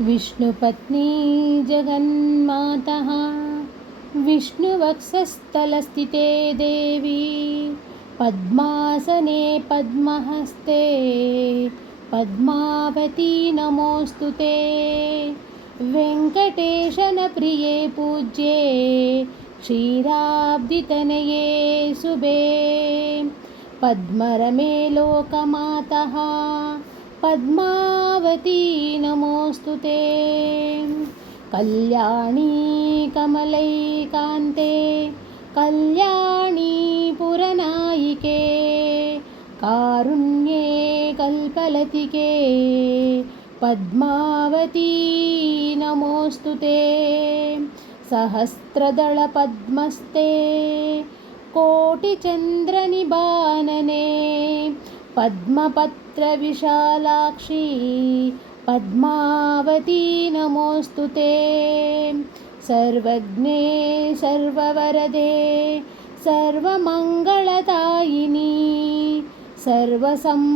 विष्णुपत्नी जगन्मातः। विष्णुवक्षस्थलस्थिते देवी। पद्मासने पद्महस्ते। पद्मावती नमोऽस्तु ते। वेङ्कटेशनप्रिये पूज्ये। क्षीराब्दितनये शुभे। पद्मरमे लोकमातः पद्मावती नमोऽस्तु ते कल्याणी कमलैकान्ते कल्याणी पुरनायिके कारुण्ये कल्पलतिके पद्मावती नमोऽस्तु ते सहस्रदळपद्मस्ते कोटिचन्द्रनिबानने पद्मपत्रविशालाक्षी पद्मावती नमोऽस्तु ते। सर्वज्ञे सर्ववरदे सर्वमङ्गलदायिनी सर्वसम्